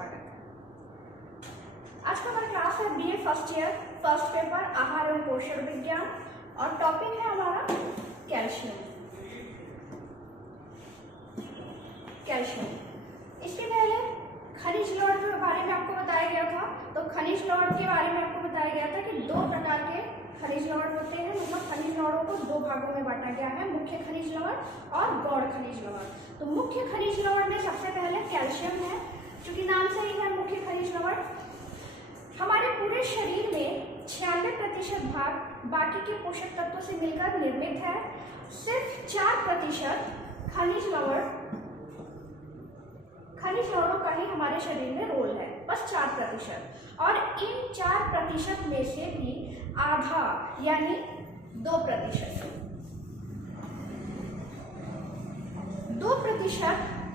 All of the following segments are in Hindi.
स्वागत है। आज का हमारा क्लास है BA first year first paper आहार एवं पोषण विज्ञान और टॉपिक है हमारा कैल्शियम। इसके पहले खनिज लवण के बारे में आपको बताया गया था। तो खनिज लवण के बारे में आपको बताया गया था कि दो प्रकार के खनिज लवण होते हैं, मतलब खनिज लवणों को दो भागों में बांटा गया है, मुख्य खनिज लवण और गौण खनिज लवण। तो मुख्य खनिज लवण में सबसे पहले कैल्शियम है, क्योंकि नाम से ही है मुख्य खनिज लवण। हमारे पूरे शरीर में 96% भाग बाकी के पोषक तत्वों से मिलकर निर्मित है। सिर्फ 4% खनिज लवणों का ही हमारे शरीर में रोल है, बस 4%। और इन 4% में से भी आधा यानी 2%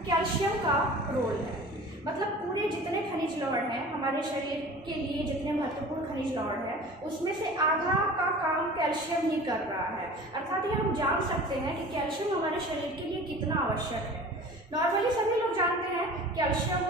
कैल्शियम का रोल है। मतलब पूरे जितने खनिज लवण हैं हमारे शरीर के लिए, जितने महत्वपूर्ण खनिज लवण है, उसमें से आधा का काम कैल्शियम ही कर रहा है। अर्थात ये हम जान सकते हैं कि कैल्शियम हमारे शरीर के लिए कितना आवश्यक है। नॉर्मली सभी लोग जानते हैं कैल्शियम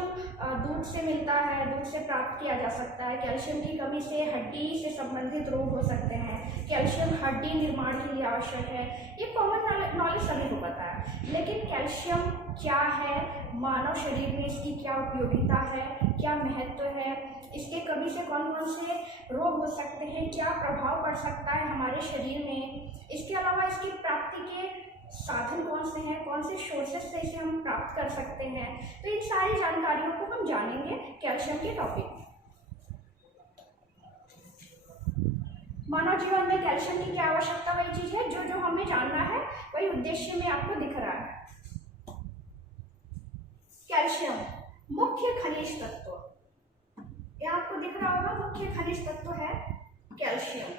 दूध से मिलता है, दूध से प्राप्त किया जा सकता है। कैल्शियम की कमी से हड्डी से संबंधित रोग हो सकते हैं। कैल्शियम हड्डी निर्माण के लिए आवश्यक है, ये कॉमन नॉलेज सभी को पता है। लेकिन कैल्शियम क्या है, मानव शरीर में इसकी क्या उपयोगिता है, क्या महत्व है, इसके कमी से कौन कौन से रोग हो सकते हैं, क्या प्रभाव पड़ सकता है हमारे शरीर में, इसके अलावा इसकी प्राप्ति के साधन कौन से हैं, कौन से सोर्सेस से इसे हम प्राप्त कर सकते हैं, तो इन सारी जानकारियों को हम जानेंगे कैल्शियम के टॉपिक में। मानव जीवन में कैल्शियम की क्या आवश्यकता, वही चीज है जो हमें जानना है, वही उद्देश्य में आपको दिख रहा है। कैल्शियम मुख्य खनिज तत्व, यह आपको दिख रहा होगा, मुख्य खनिज तत्व है कैल्शियम।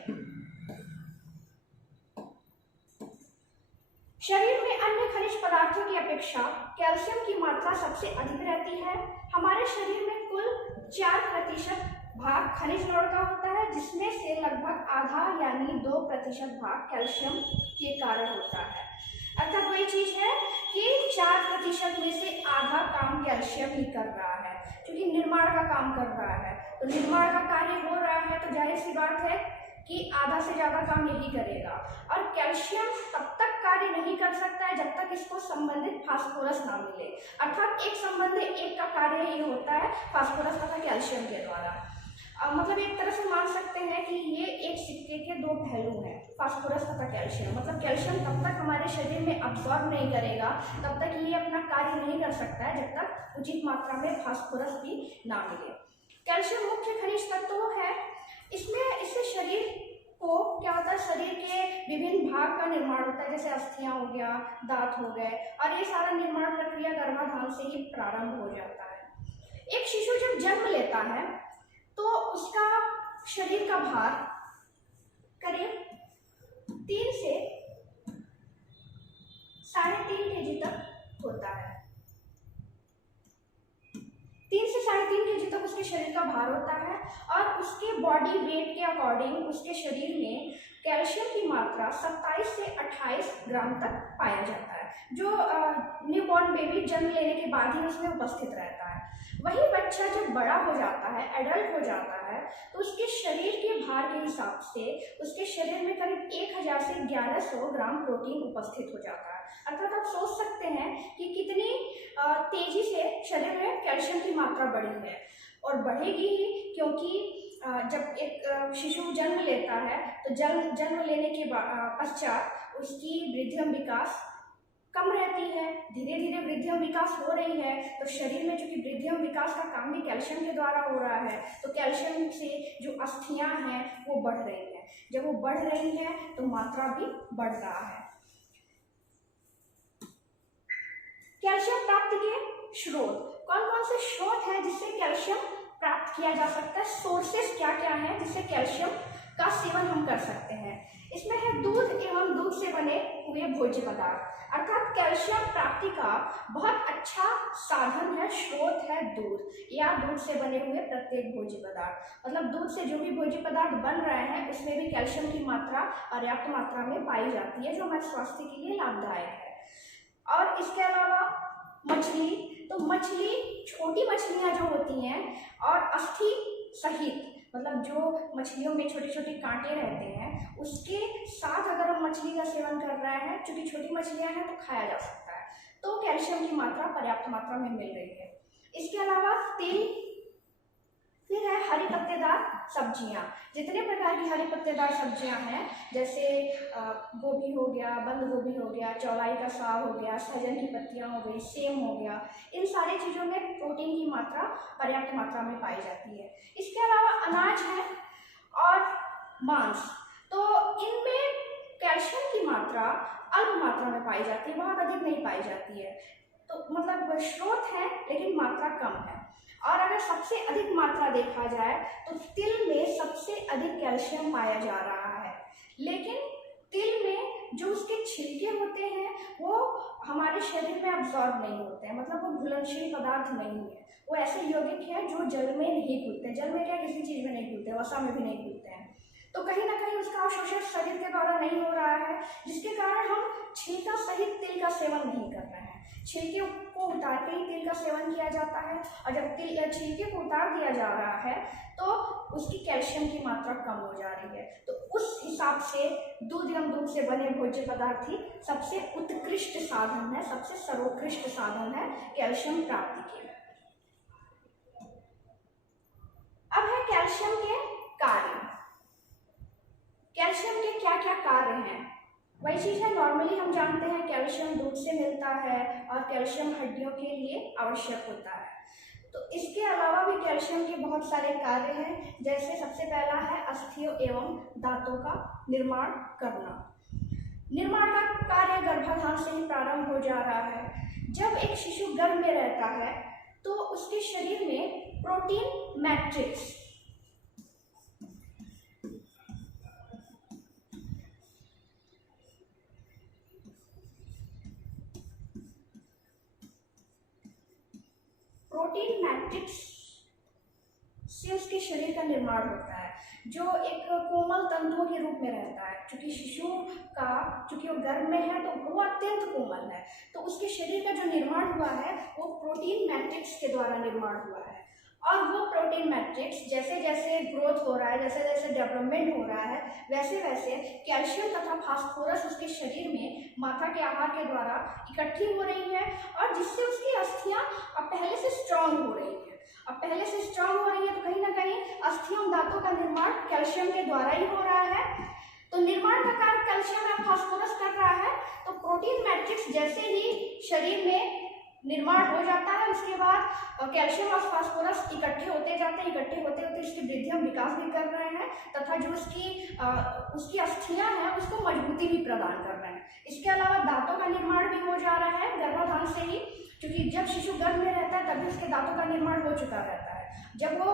शरीर में अन्य खनिज पदार्थों की अपेक्षा कैल्शियम की मात्रा सबसे अधिक रहती है। हमारे शरीर में कुल 4% भाग खनिज लवण का होता है, जिसमें से लगभग आधा यानी 2% भाग कैल्शियम के कारण होता है। अर्थात वही चीज है कि 4% में से आधा काम कैल्शियम ही कर रहा है, क्योंकि निर्माण का काम कर रहा है। तो निर्माण का कार्य हो रहा है तो जाहिर सी बात है कि आधा से ज्यादा काम यही करेगा। और कैल्शियम तब तक कार्य नहीं कर सकता है जब तक इसको संबंधित फास्फोरस ना मिले। अर्थात एक संबंध एक का कार्य ही होता है फास्फोरस तथा कैल्शियम के द्वारा। मतलब एक तरह से मान सकते हैं कि ये एक सिक्के के दो पहलू हैं, फास्फोरस तथा कैल्शियम। मतलब कैल्शियम तब तक हमारे शरीर में अब्सॉर्ब नहीं करेगा, तब तक ये अपना कार्य नहीं कर सकता है जब तक उचित मात्रा में फास्फोरस भी ना मिले। कैल्शियम मुख्य खनिज तत्व है। इससे शरीर को क्या होता है, शरीर के विभिन्न भाग का निर्माण होता है, जैसे अस्थियां हो गया, दांत हो गए, और ये सारा निर्माण प्रक्रिया गर्भाधान से ही प्रारंभ हो जाता है। एक शिशु जब जन्म लेता है तो उसका शरीर का भार करीब 3 से 3.5 kg तक होता है। 3 से 3.5 kg तक उसके शरीर का भार होता है, और उसके बॉडी वेट के अकॉर्डिंग उसके शरीर में कैल्शियम की मात्रा 27 से 28 ग्राम तक पाया जाता है, जो न्यूबॉर्न बेबी जन्म लेने के बाद ही उसमें उपस्थित रहता है। वही बच्चा जब बड़ा हो जाता है, एडल्ट हो जाता है, तो उसके शरीर के भार के हिसाब से उसके शरीर में करीब 1000 से 1100 ग्राम प्रोटीन उपस्थित हो जाता है। अर्थात आप सोच सकते हैं कि कितनी तेजी से शरीर में कैल्शियम की मात्रा बढ़ी है, और बढ़ेगी ही, क्योंकि जब एक शिशु जन्म लेता है तो जन्म लेने के पश्चात उसकी वृद्धि विकास कम रहती है, धीरे धीरे वृद्धि विकास हो रही है। तो शरीर में चूंकि वृद्धि विकास का काम भी कैल्शियम के द्वारा हो रहा है, तो कैल्शियम से जो अस्थियां हैं वो बढ़ रही हैं। जब वो बढ़ रही हैं तो मात्रा भी बढ़ रहा है। कैल्शियम प्राप्ति के स्रोत, कौन कौन से स्रोत हैं जिससे कैल्शियम प्राप्त किया जा सकता है, सोर्सेस क्या क्या हैं जिससे कैल्शियम का सेवन हम कर सकते हैं। इसमें है दूध एवं दूध से बने हुए भोज्य पदार्थ। अर्थात कैल्शियम प्राप्ति का बहुत अच्छा साधन है, स्रोत है दूध या दूध से बने हुए प्रत्येक भोज्य पदार्थ। मतलब दूध से जो भी भोज्य पदार्थ बन रहे हैं उसमें भी कैल्शियम की मात्रा पर्याप्त मात्रा में पाई जाती है, जो हमारे स्वास्थ्य के लिए लाभदायक है। और इसके अलावा मछली, तो मछली छोटी मछलियाँ जो होती हैं और अस्थि सहित, मतलब जो मछलियों में छोटे छोटे कांटे रहते हैं उसके साथ अगर हम मछली का सेवन कर रहे हैं, चूंकि छोटी मछलियाँ हैं तो खाया जा सकता है, तो कैल्शियम की मात्रा पर्याप्त मात्रा में मिल रही है। इसके अलावा तिल, फिर है हरी पत्तेदार सब्जियां। जितने प्रकार की हरी पत्तेदार सब्जियां हैं, जैसे गोभी हो गया, बंद गोभी हो गया, चौलाई का साग हो गया, सहजन की पत्तियां हो गई, सेम हो गया, इन सारी चीज़ों में प्रोटीन की मात्रा पर्याप्त मात्रा में पाई जाती है। इसके अलावा अनाज है और मांस, तो इनमें कैल्शियम की मात्रा अल्प मात्रा में पाई जाती है, बहुत अधिक नहीं पाई जाती है। तो मतलब स्रोत है लेकिन मात्रा कम है। और अगर सबसे अधिक मात्रा देखा जाए तो तिल में सबसे अधिक कैल्शियम पाया जा रहा है, लेकिन तिल में जो उसके छिलके होते हैं वो हमारे शरीर में अब्जॉर्ब नहीं होते हैं, मतलब वो घुलनशील पदार्थ नहीं है, वो ऐसे यौगिक है जो जल में नहीं घुलते। जल में क्या, किसी चीज़ में नहीं घुलते, वसा में भी नहीं घुलते हैं, तो कहीं ना कहीं उसका अवशोषण शरीर के द्वारा नहीं हो रहा है, जिसके कारण हम छिलका सहित तिल का सेवन नहीं कर रहे हैं। छिलके को उतार के ही तिल का सेवन किया जाता है, और जब तिल या छिलके को उतार दिया जा रहा है तो उसकी कैल्शियम की मात्रा कम हो जा रही है। तो उस हिसाब से दूध एवं दूध से बने भोज्य पदार्थ ही सबसे उत्कृष्ट साधन है, सबसे सर्वोत्कृष्ट साधन है कैल्शियम प्राप्ति के। अब है कैल्शियम के कार्य। कैल्शियम के क्या क्या कार्य हैं? वही चीज़ है, नॉर्मली हम जानते हैं कैल्शियम दूध से मिलता है और कैल्शियम हड्डियों के लिए आवश्यक होता है। तो इसके अलावा भी कैल्शियम के बहुत सारे कार्य हैं, जैसे सबसे पहला है अस्थियों एवं दांतों का निर्माण करना। निर्माण का कार्य गर्भाधान से ही प्रारंभ हो जा रहा है। जब एक शिशु गर्भ में रहता है तो उसके शरीर में प्रोटीन मैट्रिक्स, प्रोटीन मैट्रिक्स से उसके शरीर का निर्माण होता है, जो एक कोमल तंतुओं के रूप में रहता है। चूंकि शिशु का, चूंकि वो गर्भ में है तो वो अत्यंत कोमल है, तो उसके शरीर का जो निर्माण हुआ है वो प्रोटीन मैट्रिक्स के द्वारा निर्माण हुआ है। और वो प्रोटीन मैट्रिक्स जैसे जैसे ग्रोथ हो रहा है, जैसे जैसे डेवलपमेंट हो रहा है, वैसे वैसे कैल्शियम तथा फास्फोरस उसके शरीर में माता के आहार के द्वारा इकट्ठी हो रही है, और जिससे उसकी अस्थियां अब पहले से स्ट्रांग हो रही है। अब पहले से स्ट्रांग हो रही है तो कहीं ना कहीं अस्थियों दांतों का निर्माण कैल्शियम के द्वारा ही हो रहा है। तो निर्माण का कार्य कैल्शियम या फास्फोरस कर रहा है। तो प्रोटीन मैट्रिक्स जैसे ही शरीर में निर्माण हो जाता है, उसके बाद कैल्शियम और फास्फोरस इकट्ठे होते जाते हैं, इकट्ठे होते होते इसकी वृद्धि हम विकास भी कर रहे हैं, तथा जो उसकी अस्थियां हैं उसको मजबूती भी प्रदान कर रहे हैं। इसके अलावा दांतों का निर्माण भी हो जा रहा है गर्भाधान से ही, क्योंकि जब शिशु गर्भ में रहता है तभी उसके दांतों का निर्माण हो चुका रहता है। जब वो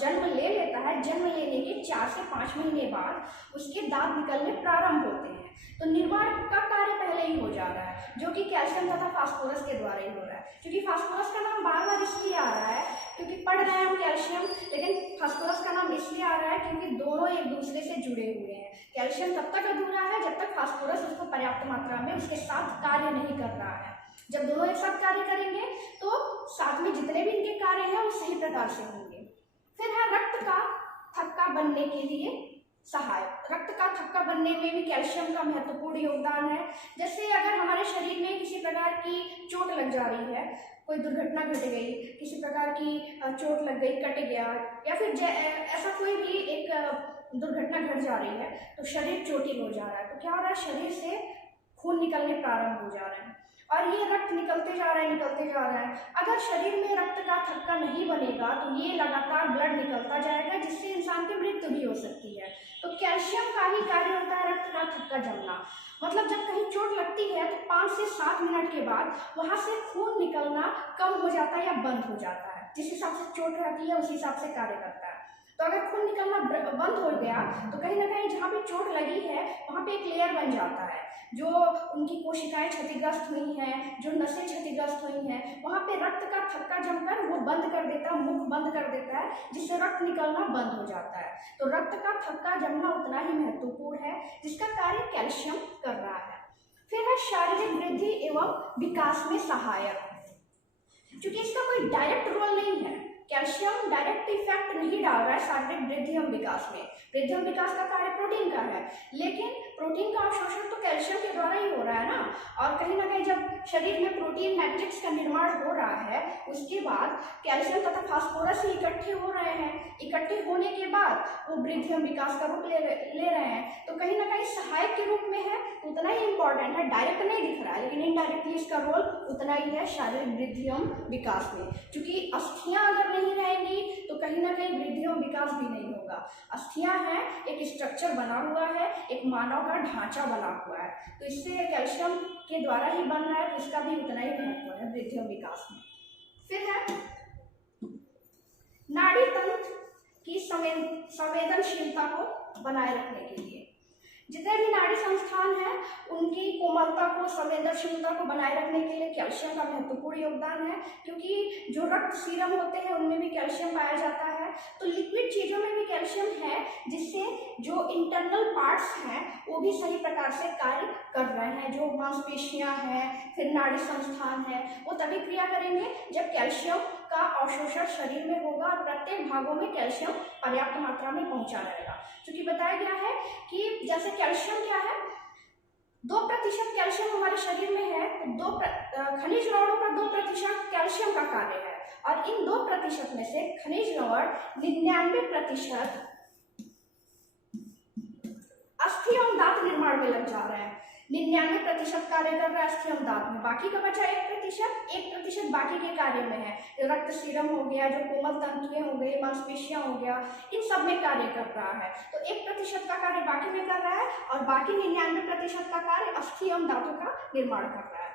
जन्म ले लेता है, जन्म लेने के 4 से 5 महीने बाद उसके दांत निकलने प्रारंभ होते हैं। तो निर्माण का कार्य पहले ही हो जा रहा है, जो कि कैल्शियम तथा फास्फोरस के द्वारा ही हो रहा है। क्योंकि फास्फोरस का नाम बार बार इसलिए आ रहा है क्योंकि पढ़ रहे हैं हम कैल्शियम, लेकिन फास्फोरस का नाम इसलिए आ रहा है क्योंकि दोनों एक दूसरे से जुड़े हुए हैं। कैल्शियम तब तक अधूरा है जब तक फास्फोरस उसको पर्याप्त मात्रा में उसके साथ कार्य नहीं कर रहा है। जब दोनों एक साथ कार्य करेंगे तो साथ में जितने भी इनके कार्य हैं वो सही प्रकार से होंगे। फिर है रक्त का थक्का बनने के लिए सहायक। रक्त का थक्का बनने में भी कैल्शियम का महत्वपूर्ण योगदान है। जैसे अगर हमारे शरीर में किसी प्रकार की चोट लग जा रही है, कोई दुर्घटना घट गई, किसी प्रकार की चोट लग गई, कट गया, या फिर ऐसा कोई भी एक दुर्घटना घट जा रही है तो शरीर चोटिल हो जा रहा है। तो क्या हो रहा है, शरीर से खून निकलने प्रारंभ हो जा रहे हैं और ये रक्त निकलते जा रहा है, निकलते जा रहा है। अगर शरीर में रक्त का थक्का नहीं बनेगा तो ये लगातार ब्लड निकलता जाएगा, जिससे इंसान की मृत्यु भी हो सकती है। तो कैल्शियम का ही कार्य होता है रक्त का थक्का जमना। मतलब जब कहीं चोट लगती है तो 5 से 7 मिनट के बाद वहां से खून निकलना कम हो जाता है या बंद हो जाता है। जिस हिसाब से चोट रहती है उस हिसाब से कार्य करता है। तो अगर खून निकलना बंद हो गया तो कहीं ना कहीं जहाँ पे चोट लगी है वहाँ पे एक लेयर बन जाता है, जो उनकी कोशिकाएं क्षतिग्रस्त हुई हैं, जो नसें क्षतिग्रस्त हुई हैं, वहाँ पे रक्त का थक्का जमकर वो बंद कर देता है, मुख बंद कर देता है, जिससे रक्त निकलना बंद हो जाता है। तो रक्त का थक्का जमना उतना ही महत्वपूर्ण है जिसका कार्य कैल्शियम कर रहा है। फिर है शारीरिक वृद्धि एवं विकास में सहायक। क्योंकि इसका कोई डायरेक्ट रोल नहीं है, कैल्शियम डायरेक्ट इफेक्ट नहीं डाल रहा है शारीरिक वृद्धि एवं विकास में। वृद्धि एवं विकास का कार्य प्रोटीन का है, लेकिन प्रोटीन का अवशोषण तो कैल्शियम के द्वारा ही हो रहा है ना। और कहीं ना कहीं जब शरीर में प्रोटीन मैट्रिक्स का निर्माण हो रहा है, उसके बाद कैल्शियम तथा फास्फोरस ही इकट्ठे हो रहे हैं। इकट्ठे होने के बाद वो वृद्धि एवं विकास का रूप ले रहे हैं, तो कहीं ना कहीं सहायक के रूप में है, उतना ही इंपॉर्टेंट है। डायरेक्ट नहीं दिख रहा है, लेकिन इनडायरेक्टली इसका रोल उतना ही है शारीरिक वृद्धि एवं विकास में। क्योंकि अस्थियां अगर नहीं रहेंगी तो कहीं ना कहीं वृद्धि एवं विकास भी नहीं होगा। अस्थियां हैं, एक स्ट्रक्चर बना हुआ है, एक मानव का ढांचा बना हुआ है, तो इससे कैल्शियम के द्वारा ही बन रहा है, तो इसका भी उतना ही महत्व है वृद्धि एवं विकास में। फिर है नाड़ी तंत्र की संवेदनशीलता को बनाए रखने के लिए। जितने भी नाड़ी संस्थान हैं उनकी कोमलता को, संवेदनशीलता को बनाए रखने के लिए कैल्शियम का महत्वपूर्ण योगदान है। क्योंकि जो रक्त सीरम होते हैं उनमें भी कैल्शियम पाया जाता है, तो लिक्विड चीज़ों में भी कैल्शियम है, जिससे जो इंटरनल पार्ट्स हैं वो भी सही प्रकार से कार्य कर रहे हैं। जो मांसपेशियां हैं, फिर नाड़ी संस्थान है, वो तभी क्रिया करेंगे जब कैल्शियम का अवशोषण शरीर में होगा और प्रत्येक भागों में कैल्शियम पर्याप्त मात्रा में पहुंचा रहेगा। क्योंकि बताया गया है कि जैसे कैल्शियम क्या है, 2% कैल्शियम हमारे शरीर में है, तो खनिज लवणों का 2% कैल्शियम का कार्य है, और इन 2% में से खनिज लवण 99% अस्थि एवं दांत निर्माण में लग जा रहे हैं। 99% कार्य कर रहा है अस्थि एवं दांत में, बाकी का बचा 1% बाकी के कार्य में है। रक्त सीरम हो गया, जो कोमल तंतुएं हो गई, मांसपेशियां हो गया, इन सब में कार्य कर रहा है। तो 1% का कार्य बाकी में कर रहा है और बाकी 99% का कार्य अस्थि एवं दांतों का निर्माण कर रहा है।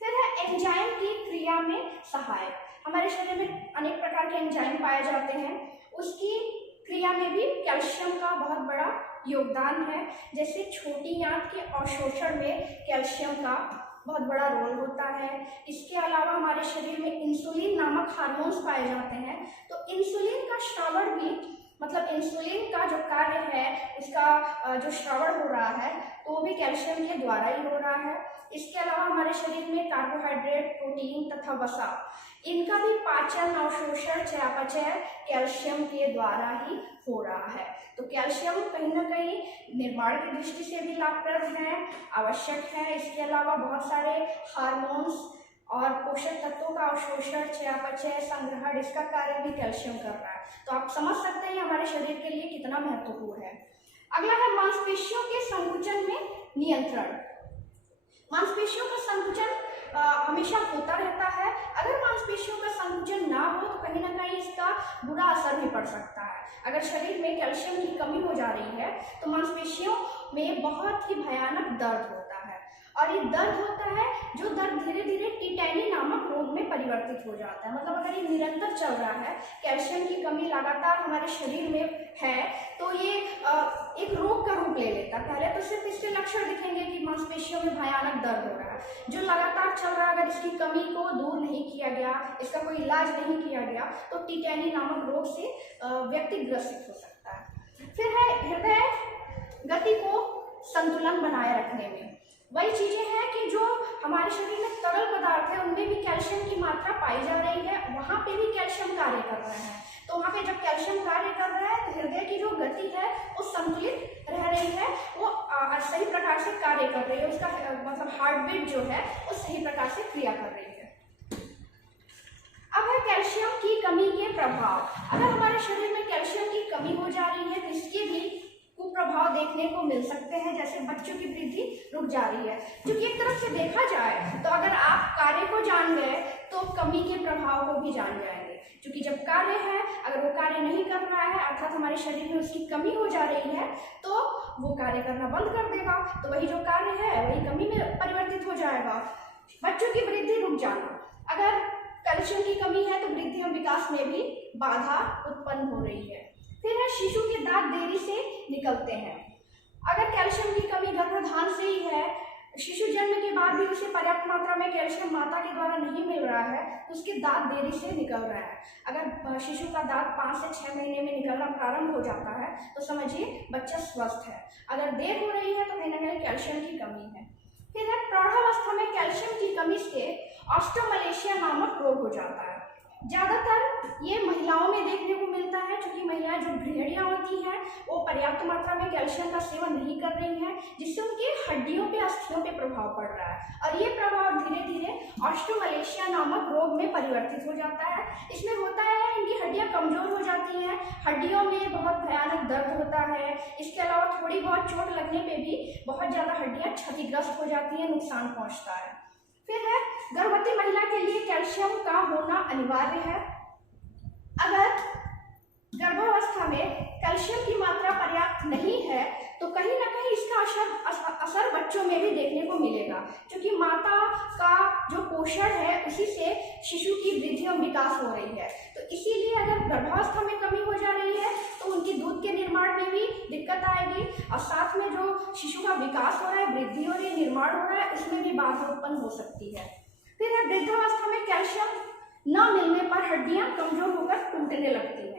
फिर है एंजाइम की क्रिया में सहायक। हमारे शरीर में अनेक प्रकार के एंजाइम पाए जाते हैं, उसकी क्रिया में भी कैल्शियम का बहुत बड़ा योगदान है। जैसे छोटी आंत के अवशोषण में कैल्शियम का बहुत बड़ा रोल होता है। इसके अलावा हमारे शरीर में इंसुलिन नामक हार्मोन्स पाए जाते हैं, तो इंसुलिन का श्रवण भी, मतलब इंसुलिन का जो कार्य है उसका जो श्रवण हो रहा है तो वो भी कैल्शियम के द्वारा ही हो रहा है। इसके अलावा हमारे शरीर में कार्बोहाइड्रेट, प्रोटीन तथा वसा, इनका भी पाचन, अवशोषण, चयापचय कैल्शियम के द्वारा ही हो रहा है। तो कैल्शियम कहीं ना कहीं निर्माण की दृष्टि से भी लाभप्रद है, आवश्यक है। इसके अलावा बहुत सारे हार्मोन्स और पोषक तत्वों का अवशोषण, चयापचय, संग्रहण, इसका कार्य भी कैल्शियम कर रहा है। तो आप समझ सकते हैं हमारे शरीर के लिए कितना महत्वपूर्ण है। अगला है मांसपेशियों के संकुचन में नियंत्रण। मांसपेशियों का संकुचन हमेशा होता रहता है। अगर मांसपेशियों का संकुचन ना हो तो कहीं ना कहीं इसका बुरा असर भी पड़ सकता है। अगर शरीर में कैल्शियम की कमी हो जा रही है तो मांसपेशियों में बहुत ही भयानक दर्द होता है, और ये दर्द होता है जो दर्द धीरे धीरे टिटैनी नामक रोग में परिवर्तित हो जाता है। मतलब अगर ये निरंतर चल रहा है, कैल्शियम की कमी लगातार हमारे शरीर में है, तो ये एक रोग का रूप ले लेता है। पहले तो सिर्फ इसके लक्षण दिखेंगे कि मांसपेशियों में भयानक दर्द हो रहा है, जो लगातार चल रहा है। अगर इसकी कमी को दूर नहीं किया गया, इसका कोई इलाज नहीं किया गया, तो टिटैनी नामक रोग से व्यक्ति ग्रसित हो सकता है। फिर है हृदय गति को संतुलन बनाए रखने में। वही चीजें हैं कि जो हमारे शरीर में तरल पदार्थ है उनमें भी कैल्शियम की मात्रा पाई जा रही है, वहां पे भी कैल्शियम कार्य कर रहे हैं। तो वहां पे जब कैल्शियम कार्य कर रहा है तो हृदय की जो गति है वो संतुलित रह रही है, वो सही प्रकार से कार्य कर रही है, उसका मतलब हार्ट बीट जो है वो सही प्रकार से क्रिया कर रही है। अब है कैल्शियम की कमी के प्रभाव। अगर हमारे शरीर में कैल्शियम की कमी हो जा रही है तो इसके भी कुप्रभाव देखने को मिल सकते हैं। जैसे बच्चों की वृद्धि रुक जा रही है, क्योंकि एक तरफ से देखा जाए तो अगर आप कार्य को जान गए तो कमी के प्रभाव को भी जान जाएंगे। क्योंकि जब कार्य है, अगर वो कार्य नहीं कर रहा है, अर्थात हमारे शरीर में उसकी कमी हो जा रही है, तो वो कार्य करना बंद कर देगा, तो वही जो कार्य है वही कमी में परिवर्तित हो जाएगा। बच्चों की वृद्धि रुक जाना, अगर कैल्शियम की कमी है तो वृद्धि और विकास में भी बाधा उत्पन्न हो रही है। फिर है शिशु के दांत देरी से निकलते हैं। अगर कैल्शियम की कमी गर्भाधान से ही है, शिशु जन्म के बाद भी उसे पर्याप्त मात्रा में कैल्शियम माता के द्वारा नहीं मिल रहा है, तो उसके दांत देरी से निकल रहा है। अगर शिशु का दांत 5 से 6 महीने में निकलना प्रारंभ हो जाता है तो समझिए बच्चा स्वस्थ है। अगर देर हो रही है तो कहीं ना कहीं कैल्शियम की कमी है। फिर है प्रौढ़ावस्था में कैल्शियम की कमी से ऑस्टियोमलेशिया नामक रोग हो जाता है। ज्यादातर ये महिलाओं में देखने को मिलता है, क्योंकि महिलाएं जो गृहिणियां होती हैं वो पर्याप्त मात्रा में कैल्शियम का सेवन नहीं कर रही हैं, जिससे उनकी हड्डियों पे, अस्थियों पे प्रभाव पड़ रहा है और ये प्रभाव धीरे धीरे ऑस्टियोमलेशिया नामक रोग में परिवर्तित हो जाता है। इसमें होता है इनकी हड्डियां कमजोर हो जाती हैं, हड्डियों में बहुत भयानक दर्द होता है, इसके अलावा थोड़ी बहुत चोट लगने पे भी बहुत ज्यादा हड्डियां क्षतिग्रस्त हो जाती हैं, नुकसान पहुंचता है। फिर है गर्भवती महिला के लिए कैल्शियम का होना अनिवार्य है। अगर गर्भावस्था में कैल्शियम की मात्रा पर्याप्त नहीं है तो कहीं ना कहीं इसका असर बच्चों में भी देखने को मिलेगा, क्योंकि माता का जो पोषण है उसी से शिशु की वृद्धि और विकास हो रही है। तो इसीलिए अगर गर्भावस्था में कमी हो जा रही है तो उनकी दूध के निर्माण में भी दिक्कत आएगी और साथ में जो शिशु का विकास हो रहा है, वृद्धि हो रही है, निर्माण हो रहा है, उसमें भी बाधा उत्पन्न हो सकती है। फिर है वृद्धावस्था में कैल्शियम न मिलने पर हड्डियां कमजोर होकर टूटने लगती हैं।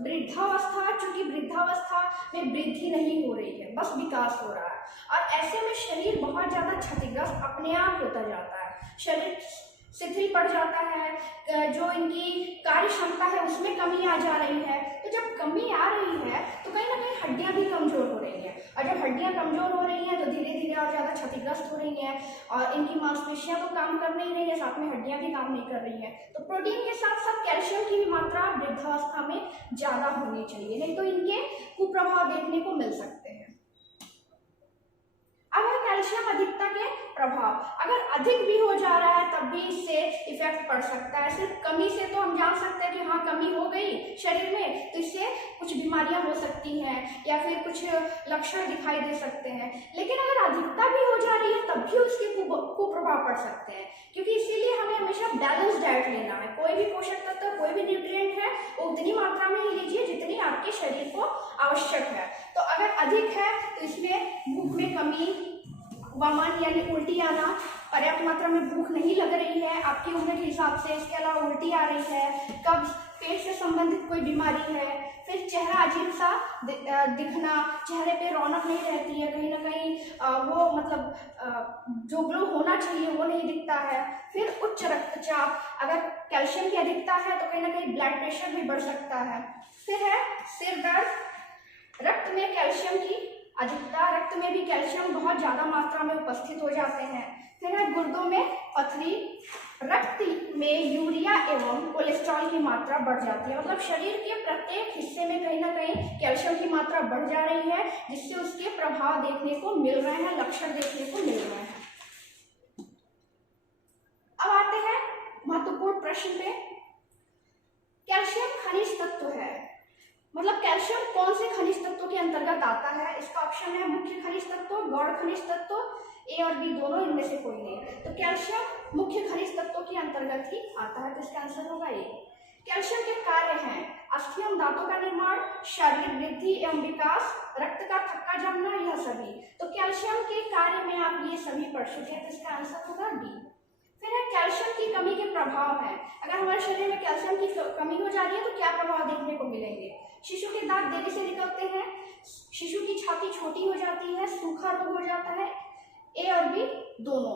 वृद्धावस्था, चूंकि वृद्धावस्था में वृद्धि नहीं हो रही है, बस विकास हो रहा है और ऐसे में शरीर बहुत ज्यादा क्षतिग्रस्त अपने आप होता जाता है, शरीर शिथिल पड़ जाता है, जो इनकी कार्य क्षमता है उसमें कमी आ जा रही है। तो जब कमी आ रही है तो कहीं ना कहीं हड्डियां भी कमजोर हो रही हैं और जब हड्डियां कमजोर हो रही हैं तो धीरे धीरे और ज्यादा क्षतिग्रस्त हो रही हैं और इनकी मांसपेशियां तो काम कर नहीं रही है, साथ में हड्डियां भी काम नहीं कर रही हैं। तो प्रोटीन के साथ साथ कैल्शियम की भी मात्रा वृद्धावस्था में ज्यादा होनी चाहिए, नहीं तो इनके कुप्रभाव देखने को मिल सकते हैं। अब है कैल्शियम अधिकता के प्रभाव। अगर अधिक भी हो जा रहा है तब भी इससे इफेक्ट पड़ सकता है। सिर्फ कमी से तो हम जान सकते हैं कि हाँ कमी हो गई शरीर में तो इससे कुछ बीमारियां हो सकती हैं या फिर कुछ लक्षण दिखाई दे सकते हैं, लेकिन अगर अधिकता भी हो जा रही है तब भी उसके कुप्रभाव पड़ सकते हैं, क्योंकि इसीलिए हमें हमेशा बैलेंस डाइट लेना है। कोई भी पोषक तत्व, कोई भी न्यूट्रिएंट है वो उतनी मात्रा में ही लीजिए जितनी आपके शरीर को आवश्यक है। तो अगर अधिक है तो इसमें भूख में कमी, वमन यानी उल्टी आना, पर्याप्त मात्रा में भूख नहीं लग रही है आपकी उम्र के हिसाब से, इसके अलावा उल्टी आ रही है, कब्ज, पेट से संबंधित कोई बीमारी है, फिर चेहरा अजीब सा दिखना, चेहरे पे रौनक नहीं रहती है, कहीं ना कहीं वो मतलब जो ग्लो होना चाहिए वो नहीं दिखता है, फिर उच्च रक्तचाप, अगर कैल्शियम की अधिकता है तो कहीं ना कहीं ब्लड प्रेशर भी बढ़ सकता है, फिर है सिर दर्द, रक्त में कैल्शियम की अधिकता, रक्त में भी कैल्शियम बहुत ज्यादा मात्रा में उपस्थित हो जाते हैं, फिर है गुर्दों में पथरी, रक्त में यूरिया एवं कोलेस्ट्रॉल की मात्रा बढ़ जाती है। मतलब शरीर के प्रत्येक हिस्से में कहीं ना कहीं कैल्शियम की मात्रा बढ़ जा रही है, जिससे उसके प्रभाव देखने को मिल रहे हैं, लक्षण देखने को मिल रहे हैं। अब आते हैं महत्वपूर्ण प्रश्न पे। कैल्शियम खनिज तत्व है, मतलब कैल्शियम कौन से खनिज तत्वों के अंतर्गत आता है? इसका ऑप्शन है मुख्य खनिज तत्व, गौण खनिज तत्व, ए और बी दोनों, इनमें से कोई नहीं। तो कैल्शियम मुख्य खनिज तत्वों के अंतर्गत ही आता है, तो इसका आंसर होगा ए। कैल्शियम के कार्य हैं अस्थि एवं दांतों का निर्माण, शारीरिक वृद्धि एवं विकास, रक्त का थक्का जमना, यह सभी। तो कैल्शियम के कार्य में आप ये सभी पढ़ चुके हैं, तो इसका आंसर होगा डी। फिर है कैल्शियम की कमी के प्रभाव है। अगर हमारे शरीर में कैल्शियम की कमी हो जा रही है तो क्या प्रभाव देखने को मिलेंगे? शिशु के दांत देरी से निकलते हैं, शिशु की छाती छोटी हो जाती है, सूखा रोग हो जाता है, ए और बी दोनों।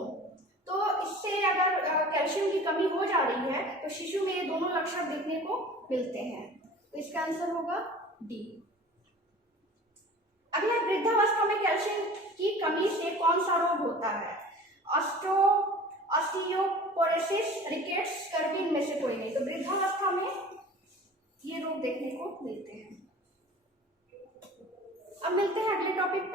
तो इससे अगर कैल्शियम की कमी हो जा रही है तो शिशु में ये दोनों लक्षण देखने को मिलते हैं, तो इसका आंसर होगा डी। अगला, वृद्धावस्था में कैल्शियम की कमी से कौन सा रोग होता है? ऑस्टियोपोरोसिस, रिकेट्स, स्कर्वी, में से कोई नहीं। तो वृद्धावस्था में ये रोग देखने को मिलते हैं। अब मिलते हैं अगले टॉपिक